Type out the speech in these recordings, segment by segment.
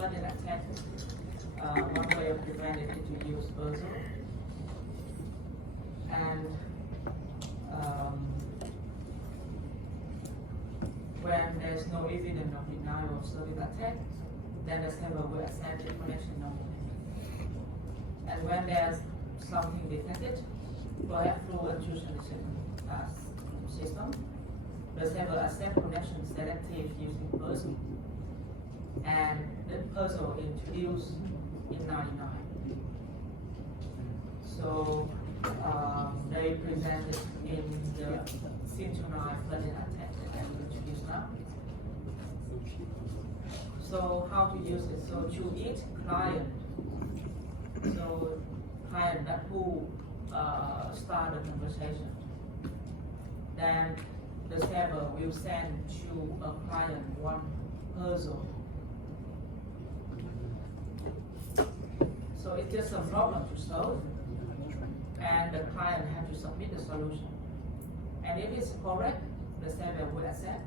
flooding attack, one way of preventing it is to use Persil. And when there's no evidence of denial of service attack, then the server will accept the connection normally. And when there's something detected, perhaps through intrusion system, the server accepts connection selective using Persil. And the Persil introduced in 99. So they presented in the synchronized flooding attack that I introduced now. So how to use it? So to each client, so client that who start the conversation, then the server will send to a client one Persil. So it's just a problem to solve, and the client has to submit the solution. And if it's correct, the server will accept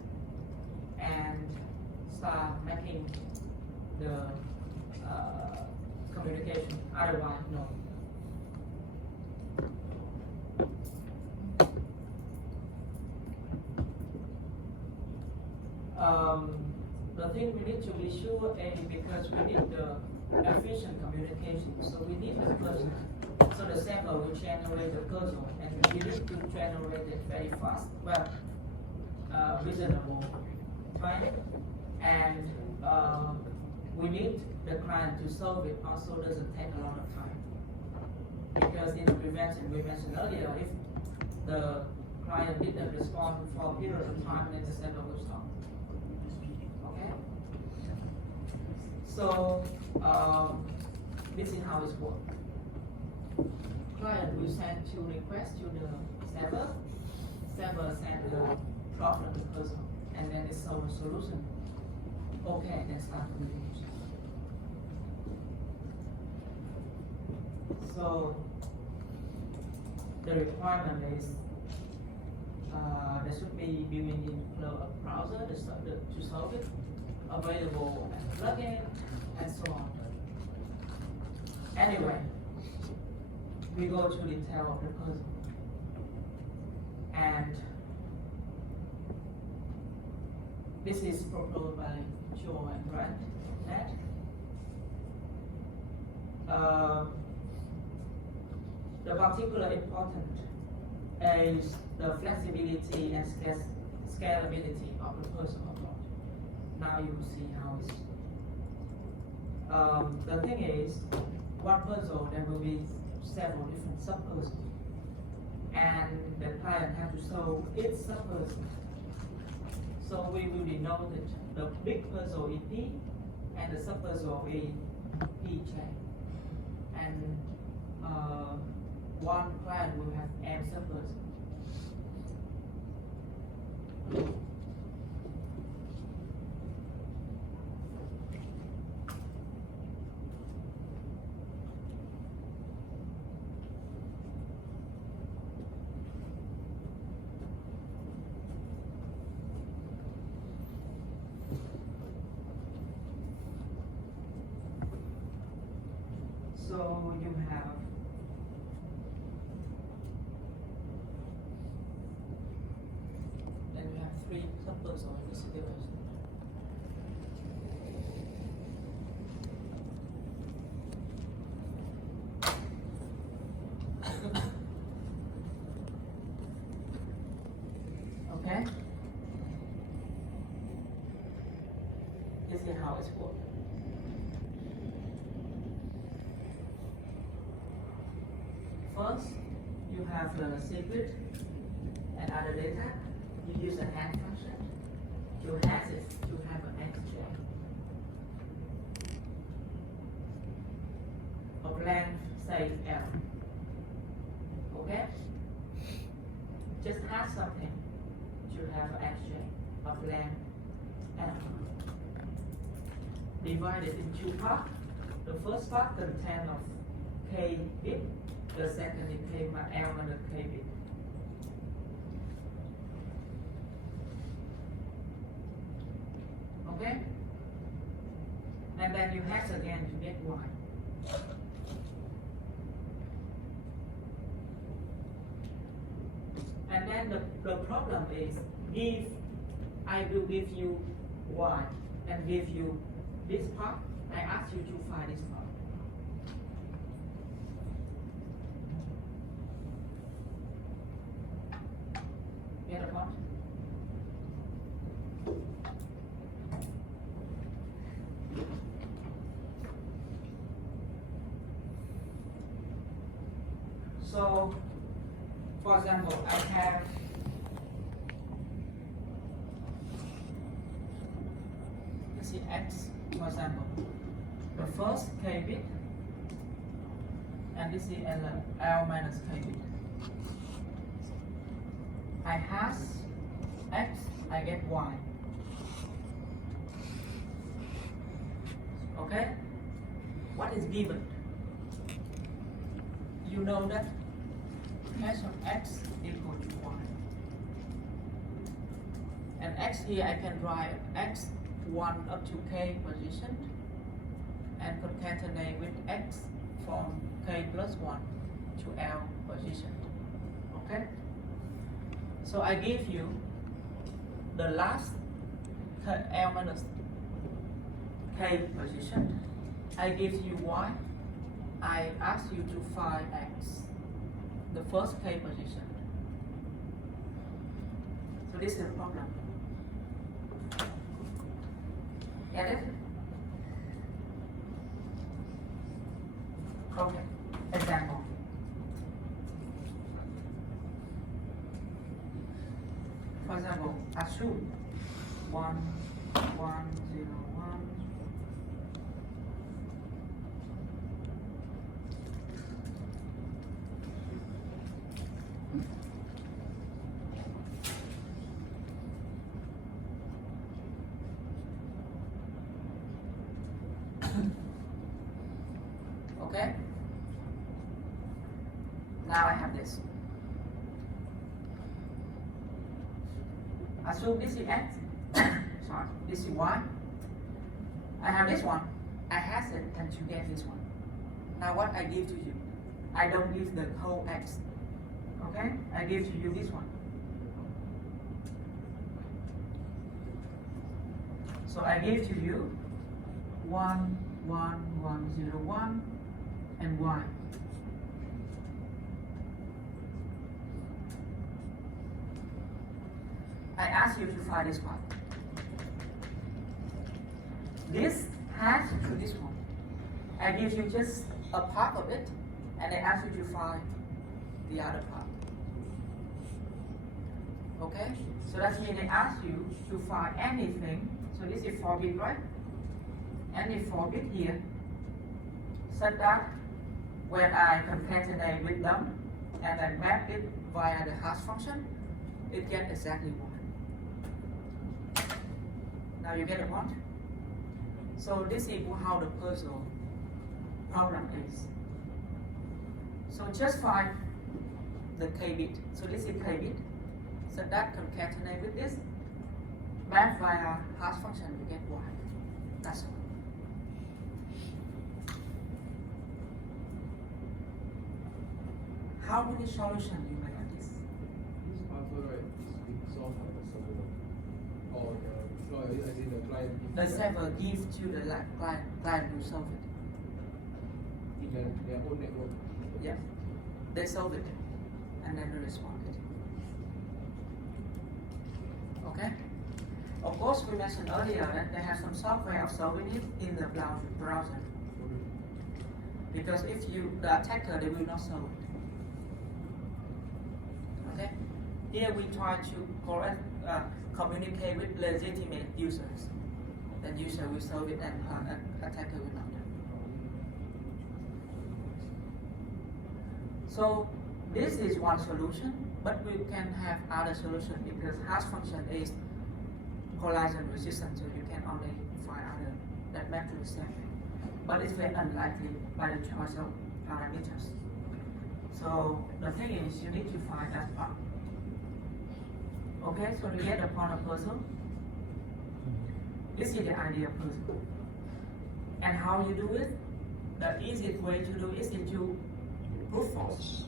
and start making the communication. Otherwise, no. The thing we need to be sure is because we need the efficient communication, so we need the person. So the server will generate the Persil, and we need to generate it very fast, well, reasonable time, and we need the client to solve it. Also, doesn't take a lot of time because in the prevention we mentioned earlier, if the client didn't respond for a period of time, then the server will stop. Okay. So this is how it works. Client will send two requests to the server. Server send the problem to Persil, and then it solve a solution. Okay, then start communication. So the requirement is there should be built-in browser to solve it, available as a plugin, and so on. Anyway, we go to detail of the Persil. And this is proposed by Joe and Grant. The particular important is the flexibility and scalability of the Persil approach. Now you will see how it's. The thing is, one Persil, there will be several different sub-Persil, and the client has to solve each sub-Persil. So we will denote the big Persil in P and the sub-Persil in PJ. And one client will have n sub-Persil. So you have three sub-Persil in this situation. Okay? This is how it's worked. First, you have the secret and other data. You use a hash function to hash it to have an exchange of length, say L. Okay? Just hash something to have an exchange of length L. Divide it in two parts. The first part contains of K bit. The second is K by L under K bit. Okay? and then you hash again to get y. And then the problem is, if I will give you y and give you this part, I ask you to find this part. Get the point? So, for example, I have this is x, for example, the first k bit, and this is L minus k bit. I hash x, I get y. Okay? What is given? You know that hash of x equal to y. And x here I can write x 1 up to k position and concatenate with x from k plus 1 to L position. Okay? So I give you the last L minus k position. I give you y. I ask you to find x, the first k position. So this is the problem. Get it? Okay. Example. For example, assume 1, 1, 0, 1. Okay? Now I have this. Assume this is x. Sorry, this is y. I have this one. I hash it and you get this one. Now what I give to you? I don't give the whole x. Okay? I give to you this one. So I give to you 1, 1, 1, 0, 1, and y. I ask you to find this one. This hash to this one. I give you just a part of it, and I ask you to find the other part. Okay? So that means I ask you to find anything. So this is 4 bit, right? Any 4 bit here, such that when I concatenate with them and I map it via the hash function, it gets exactly 1. Now you get the point? So this is how the puzzle problem is. So just find the k bit. So this is k bit. So that concatenate with this, map via hash function, you get y. That's all. How many solutions you may have this? This answer, right, is solved by the server. Or as in the client. The server gives to the client will solve it. In their own network. Yeah. They solve it and then they respond it. Okay? Of course, we mentioned earlier that they have some software of solving it in the browser. Because if the attacker, they will not solve it. Okay? Here we try to communicate with legitimate users. Then user will solve it and attacker will not. So this is one solution, but we can have other solution because hash function is collision resistant, so you can only find other that match to the same thing. But it's very unlikely by the choice of parameters. So the thing is, you need to find that part. Okay, so you get upon a puzzle. This is the idea puzzle. And how you do it? The easiest way to do is to brute force,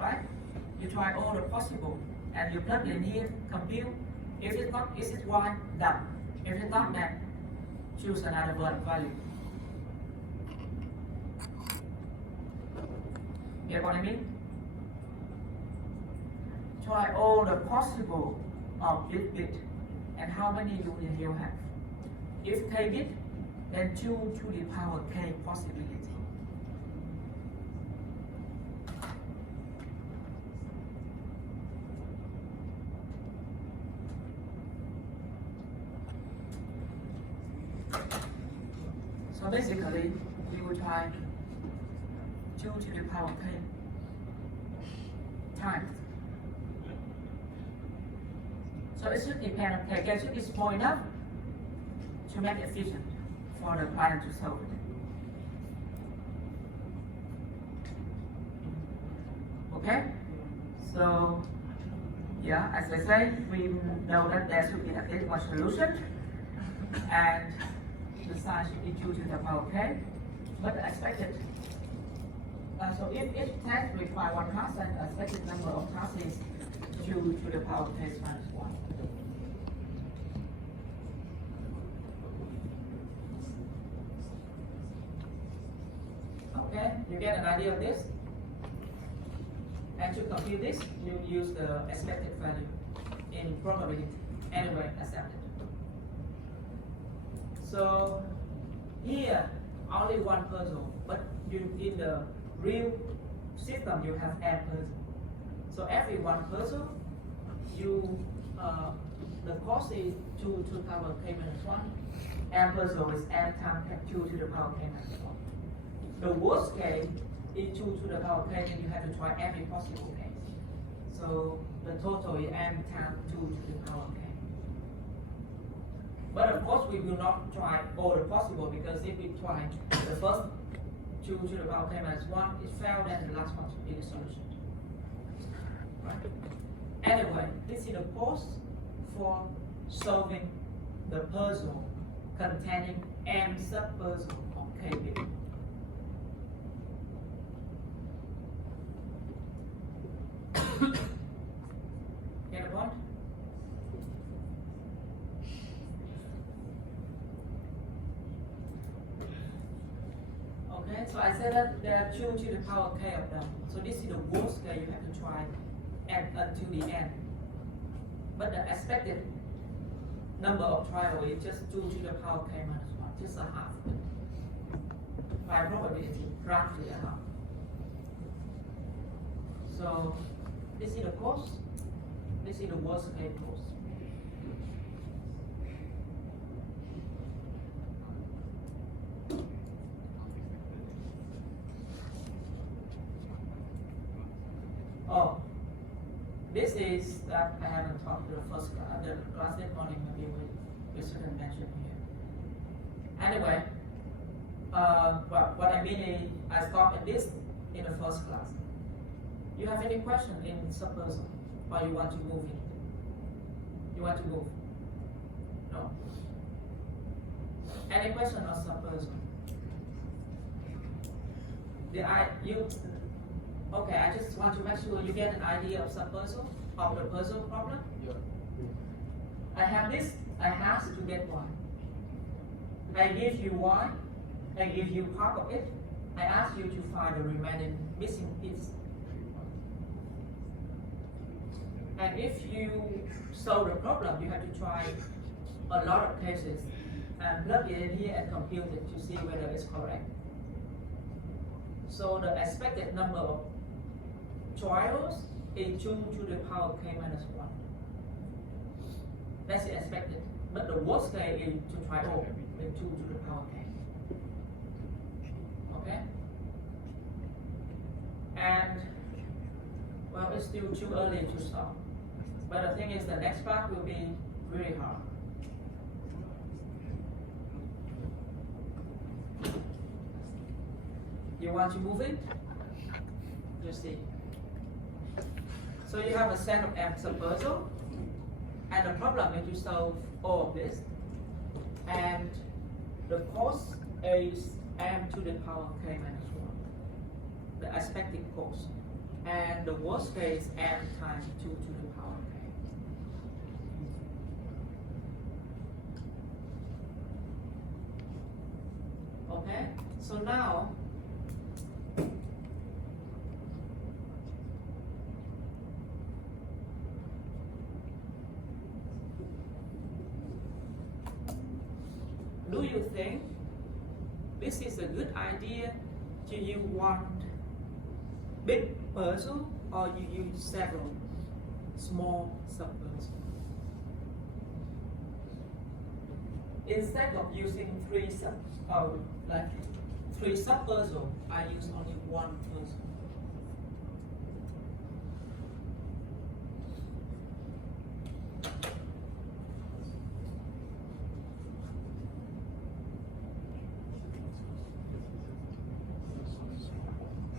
right? You try all the possible, and you plug in here, compute. If it's not, is it y? Done. If it's not, then choose another value. Get what I mean? Try all the possible of this bit, and how many units you have. If k bit, then 2 to the power k possibility. So basically, we will try 2 to the power k times. So it should depend on k. K should be small enough to make it efficient for the client to solve it. Okay? So, yeah, as I say, we know that there should be at least one solution, and the size should be 2 to the power k, but the expected. So if each task requires one task, then the expected number of tasks is 2 to the power k minus 1. Okay, you get an idea of this? And to compute this, you use the expected value in probability, anyway accepted. So here, only one puzzle, but in the real system, you have n puzzle. So every one puzzle, the cost is 2 to the power k minus 1. N puzzle is n times 2 to the power k minus 1. The worst case is 2 to the power k, then you have to try every possible case. So the total is n times 2 to the power k. But of course, we will not try all the possible, because if we try the first 2 to the power k minus 1, it failed, then the last one should be the solution. Right? Anyway, this is the cost for solving the puzzle containing n sub-puzzle of k bit. Get the point? Okay, so I said that there are 2 to the power k of them. So this is the worst case you have to try until the end. But the expected number of trial is just 2 to the power k minus 1, just a half. By probability, roughly a half. So this is the cost, this is the worst case cost. Oh, this is that I haven't talked to the first class, the class that morning maybe we shouldn't mention here. Anyway, what I mean is I stopped at this in the first class. You have any question in sub-puzzle, or you want to move it? You want to move? No. Any question on sub-puzzle? Okay, I just want to make sure you get an idea of sub-puzzle, of the puzzle problem. Yeah. I have this, I ask to get y. I give you y, I give you part of it, I ask you to find the remaining missing piece. And if you solve the problem, you have to try a lot of cases and plug it in here and compute it to see whether it's correct. So the expected number of trials is 2 to the power k minus 1. That's the expected. But the worst case is to try all with 2 to the power k. Okay? And, well, it's still too early to stop. But the thing is, the next part will be really hard. You want to move it? Just see. So you have a set of m sub-puzzle, and the problem is to solve all of this, and the cost is m to the power k minus 1, the expected cost. And the worst case m times 2 to the power k. Okay, so now do you think this is a good idea to use one big puzzle or you use several small sub-puzzles? Instead of using three sub-puzzles, I use only one puzzle.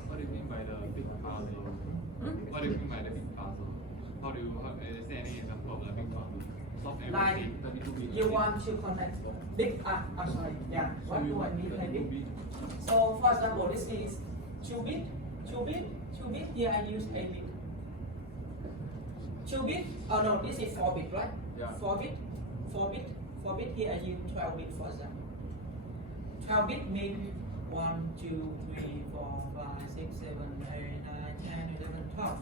What do you mean by the big puzzle? What do you mean by the big puzzle? Is there any example of the big puzzle? Solve Like everything, 32 bit. you want to connect big, I'm sorry, yeah, what do I mean by big? So for example, this is 2 bit, here I use 8 bit. 2 bit, oh no, this is 4 bit, right? Yeah. 4 bit, here I use 12 bit for example. 12 bit means 1, 2, 3, 4, 5, 6, 7, 8, 9, 10, 11, 12.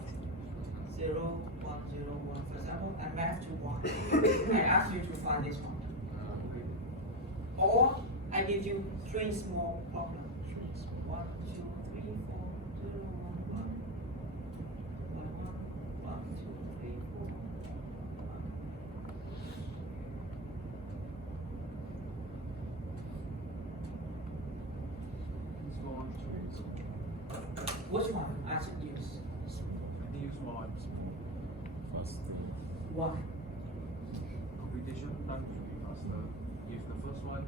0, 1, 0, 1, for example, and math to 1. I ask you to find this one. Okay. Or I give you 3 small problems. 1, 2, 3, 4, 0, 1, 1. 1, 2, 3, 4. 1. Which one I should use? I think use small and small first. Why? Computation time should be faster. If the first one,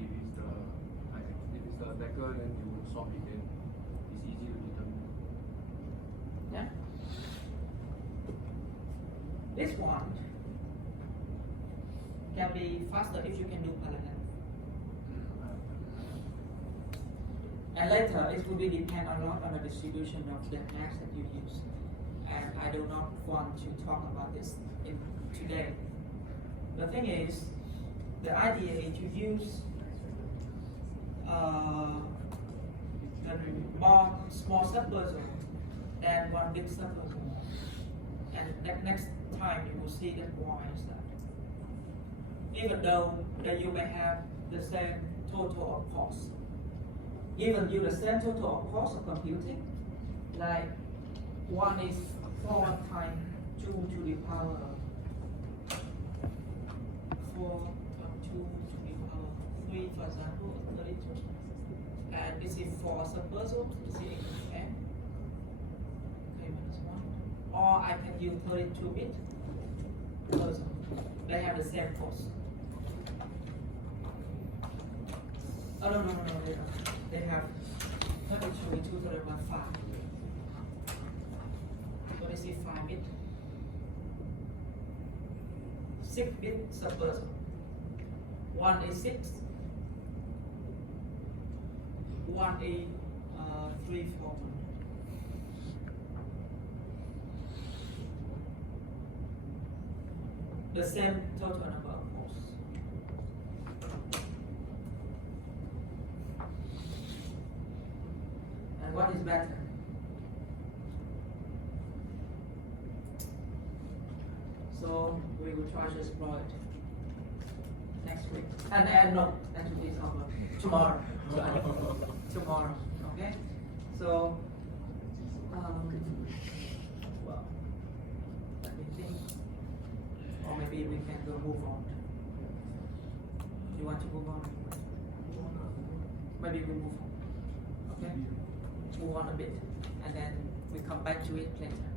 if it's the attacker, then you solve it, then it's easy to determine. Yeah. This one can be faster if you can do parallel. And later, it will be depend a lot on the distribution of the max that you use. And I do not want to talk about this today. The thing is, the idea is to use more small sub-puzzle than one big sub-puzzle. And next time you will see that why is that. Even though that you may have the same total of cost. Given you the same total of cost of computing, like 1 is 4 times 2 to the power 4 times 2 to the power 3, for example, 32. And this is 4 sub-puzzles, this is equal to n. Okay, minus 1. Or I can use 32-bit puzzle. They have the same cost. Oh, no, they don't. They have 32 into 2 to the power 5. So this is 5-bit. 6-bit sub-puzzle. 1 is 6. 1 is 3, 4. The same total number of costs. And what is better? So we will try to explore it next week. And no, next week is over. Tomorrow. Tomorrow. Okay? So, well, let me think. Or maybe we can go move on. You want to move on? Maybe we move on. Okay? Move on a bit. And then we come back to it later.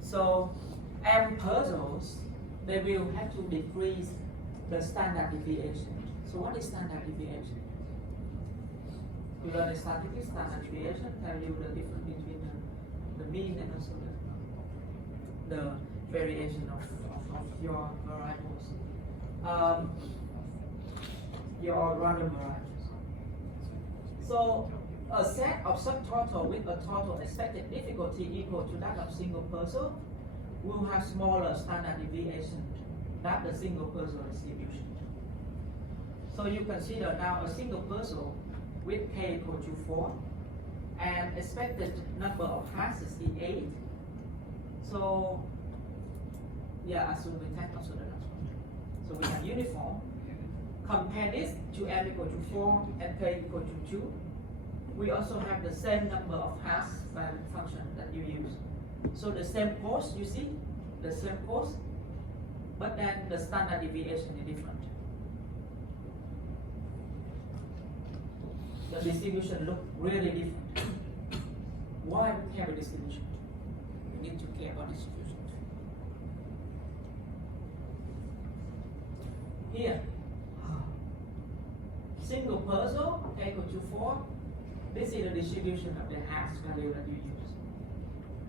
So, M puzzles, they will have to decrease the standard deviation. So what is standard deviation? You learn the statistics, standard deviation, tell you the difference between the mean and also the variation of your variables. your random variables. So a set of subtotal with a total expected difficulty equal to that of single puzzle will have smaller standard deviation than the single puzzle distribution. So you consider now a single puzzle with k equal to 4 and expected number of passes is 8. So yeah, assume we take also the last one. So we have uniform. Compare this to m equal to 4 and k equal to 2. We also have the same number of pass value function that you use. So the same course, you see, the same course, but then the standard deviation is different. The distribution look really different. Why we have a distribution? We need to care about distribution. Here, single puzzle, k equal to 4. This is the distribution of the hash value that you use.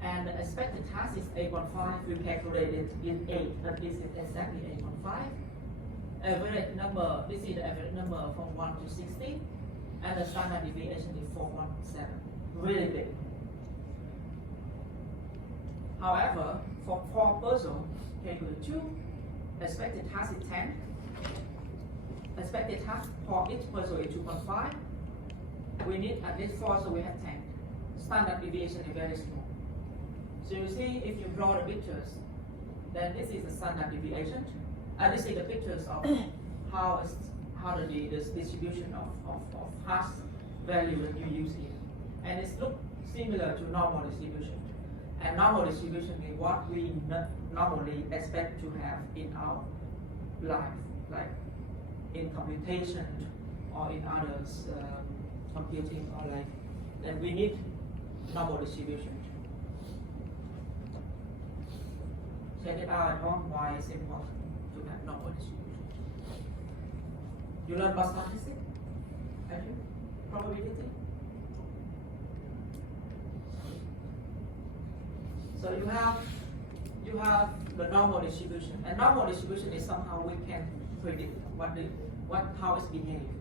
And the expected hash is 8.5. We calculated in 8, but this is exactly 8.5. Average number, this is the average number from 1 to 60. And the standard deviation is 4.7. Really big. However, for 4 puzzle, k equal to 2, expected hash is 10. Expected hash for each puzzle is 2.5. We need at least 4, so we have 10. Standard deviation is very small. So you see, if you draw the pictures, then this is the standard deviation. And this is the pictures of how the distribution of hash value that you use here. And it looks similar to normal distribution. And normal distribution is what we normally expect to have in our life, like in computation or in others. Computing or like, then we need normal distribution. Check it out at home why it's important to have normal distribution. You learn about statistics? Have you? Probability? So you have the normal distribution, and normal distribution is somehow we can predict how it's behaving.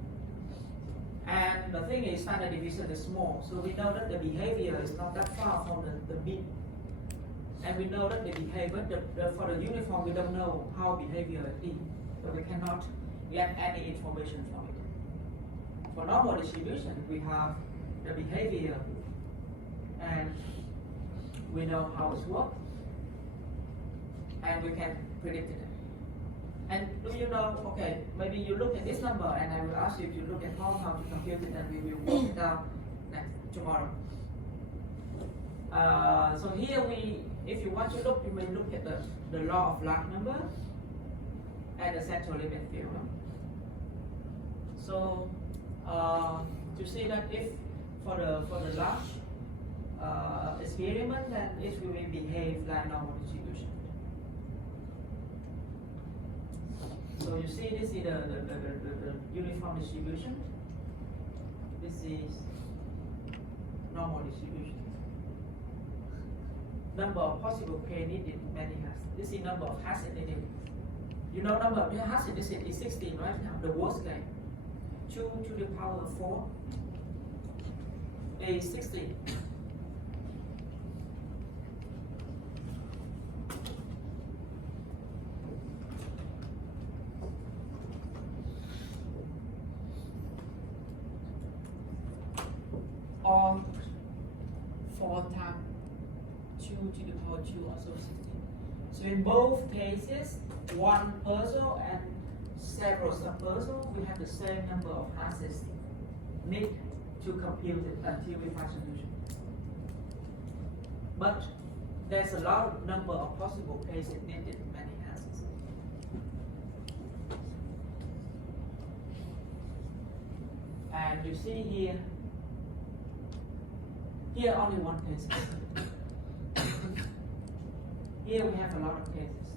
And the thing is, standard deviation is small, so we know that the behavior is not that far from the mean. And we know that the behavior, for the uniform, we don't know how behavior is, so we cannot get any information from it. For normal distribution, we have the behavior, and we know how it works, and we can predict it. And do you know, okay, maybe you look at this number and I will ask you if you look at home how to compute it, and we will work it out tomorrow. So here if you want to look, you may look at the law of large number and the central limit theorem. So to see that if for the large experiment, then it will behave like normal distribution. So you see, this is the uniform distribution. This is normal distribution. Number of possible k needed, many has. This is number of hashes needed. You know number of hashes, this is 16, right? Now the worst case, 2 to the power of 4 is 16. Or 4 times 2 to the power 2, also 16. So in both cases, one puzzle and several sub-puzzles, we have the same number of hashes need to compute it until we find solution. But there's a large number of possible cases needed many hashes. And you see here only one case. Here we have a lot of cases.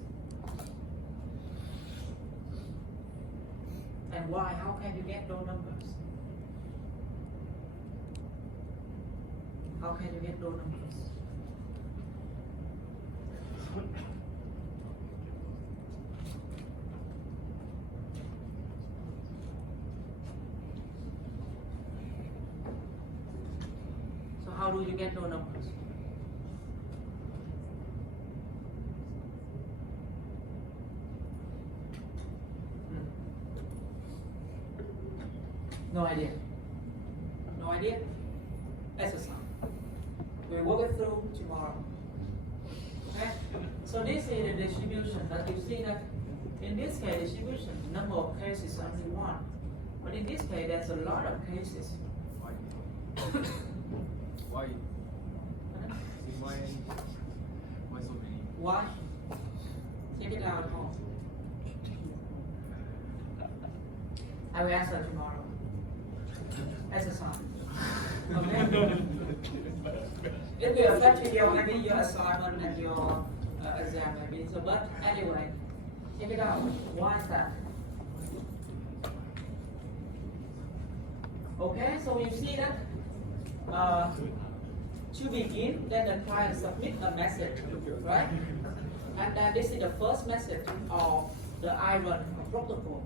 And why? How can you get those numbers? How can you get those numbers? so you get no numbers. No idea. No idea? Exercise. We'll work it through tomorrow. Okay? So this is the distribution, but you see that in this case distribution, number of cases is only one. But in this case there's a lot of cases. Why? Why? Why so many? Why? Check it out at home. I will answer tomorrow. Exercise. Okay? It will affect your maybe your assignment and your exam maybe. So, but anyway, check it out. Why is that? Okay, so you see that to begin, then the client submit a message, right? And then this is the first message of the I-run protocol.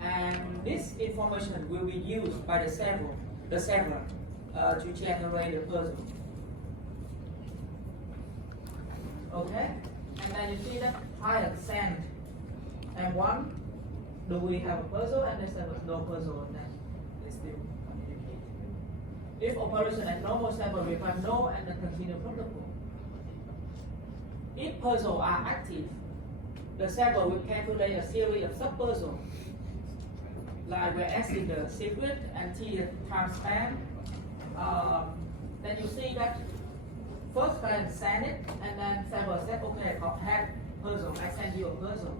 And this information will be used by the server to generate the puzzle. Okay? And then you see that client send M1, do we have a puzzle? And the server no puzzle, and then they still communicate. If operation at normal server require no and then continue protocol. If puzzles are active, the server will calculate a series of sub-puzzles. Like we're asking the secret and T time span. Then you see that first client send it, and then server said, okay, I have puzzle, I send you a puzzle.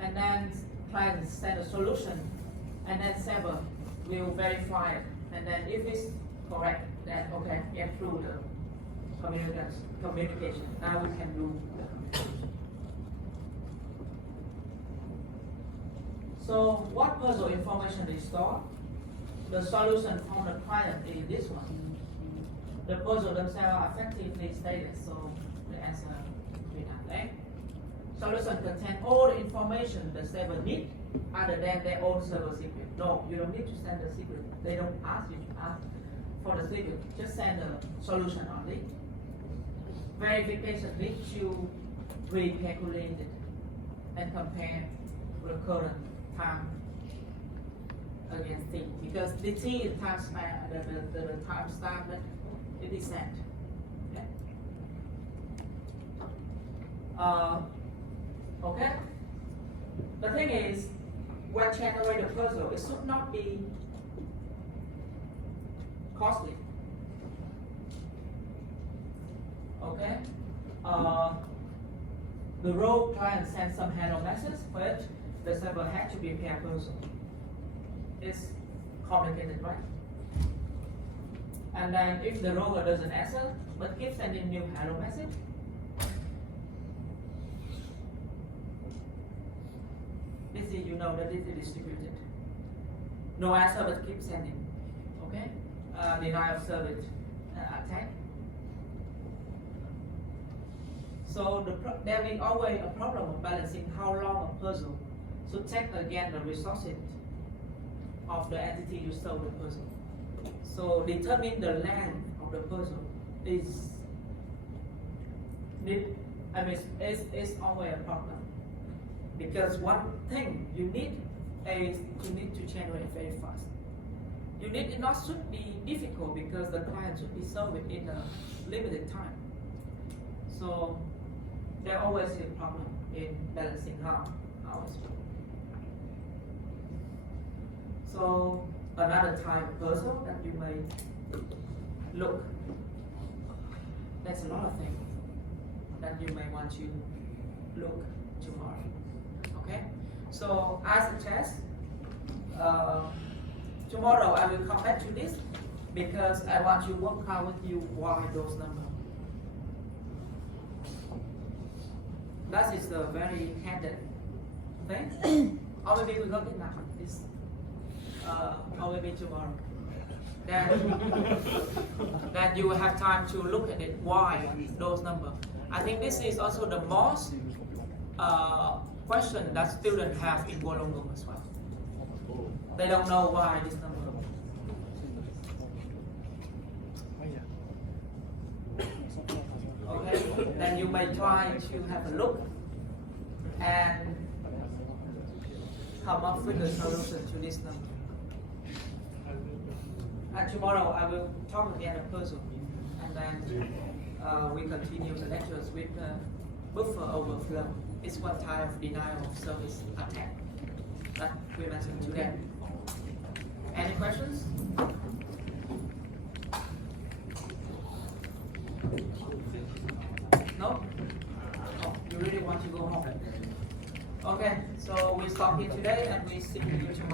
And then client send a solution, and then server will verify it. And then if it's correct, then okay, get through the communication. Now we can do the communication. So what puzzle information is stored? The solution from the client is this one. The puzzle themselves are effectively stated, so the answer will not blank. Solution contain all the information the server need other than their own server secret. No, you don't need to send the secret. They don't ask you to ask for the secret. Just send the solution only. Verification needs to recalculate it and compare with the current time against T, because the T is time span, the time stamp that it is sent. Okay? Okay? The thing is, when generate a puzzle, it should not be costly. Okay? The rogue client sends some hello message, but the server had to prepare puzzle. It's complicated, right? And then if the rover doesn't answer, but keeps sending new hello message, this is, you know that it is distributed. No answer, but keep sending. Okay? Denial of service attack. So there will always a problem of balancing how long a puzzle should take again the resources of the entity you solve the puzzle. So determine the length of the puzzle is always a problem. Because one thing you need is you need to generate very fast. You need it not should be difficult because the client should be solved in a limited time. So there always is a problem in balancing hours. So another type of puzzle that you may look. There's a lot of things that you may want to look tomorrow. Okay? So I suggest tomorrow I will come back to this because I want to work out with you why those numbers. That is the very handed thing. Or maybe we got it now. This or maybe tomorrow. Then you will have time to look at it. Why those numbers? I think this is also the most question that students have in Wollongong as well. They don't know why this number. you may try to have a look and come up with a solution to this number. And tomorrow I will talk again in person, and then we continue the lectures with buffer overflow. It's one type of denial of service attack that we mentioned today. Any questions? No? Oh, you really want to go home? Okay, so we stop here today and we see you tomorrow.